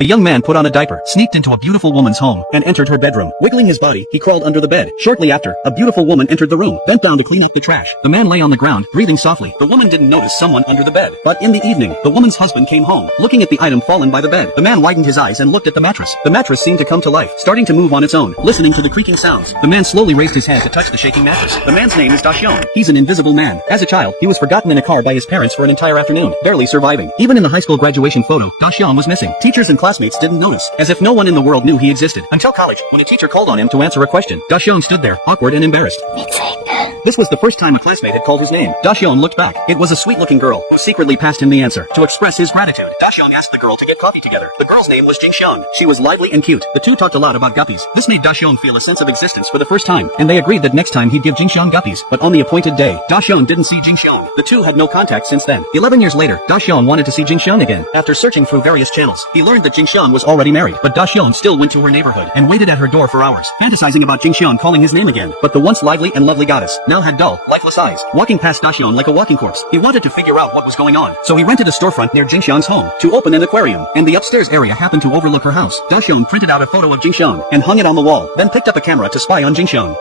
A young man put on a diaper, sneaked into a beautiful woman's home, and entered her bedroom. Wiggling his body, he crawled under the bed. Shortly after, a beautiful woman entered the room, bent down to clean up the trash. The man lay on the ground, breathing softly. The woman didn't notice someone under the bed. But in the evening, the woman's husband came home. Looking at the item fallen by the bed, the man widened his eyes and looked at the mattress. The mattress seemed to come to life, starting to move on its own. Listening to the creaking sounds, the man slowly raised his hand to touch the shaking mattress. The man's name is Xiong. He's an invisible man. As a child, he was forgotten in a car by his parents for an entire afternoon, barely surviving. Even in the high school graduation photo, Xiong was missing. Teachers and classmates didn't notice, as if no one in the world knew he existed. Until college, when a teacher called on him to answer a question, Xiong stood there, awkward and embarrassed. This was the first time a classmate had called his name. Xiong looked back. It was a sweet-looking girl, who secretly passed him the answer. To express his gratitude, Xiong asked the girl to get coffee together. The girl's name was Jing Xiong. She was lively and cute. The two talked a lot about guppies. This made Xiong feel a sense of existence for the first time, and they agreed that next time he'd give Jing Xiong guppies. But on the appointed day, Xiong didn't see Jing Xiong. The two had no contact since then. 11 years later, Xiong wanted to see Jing Xiong again. After searching through various channels, he learned that Jing Xiong was already married, but Xiong still went to her neighborhood and waited at her door for hours, fantasizing about Jing Xiong calling his name again. But the once lively and lovely goddess now had dull, lifeless eyes, walking past Xiong like a walking corpse. He wanted to figure out what was going on, so he rented a storefront near Jing Xiong's home to open an aquarium, and the upstairs area happened to overlook her house. Xiong printed out a photo of Jing Xiong and hung it on the wall, then picked up a camera to spy on Jing Xiong.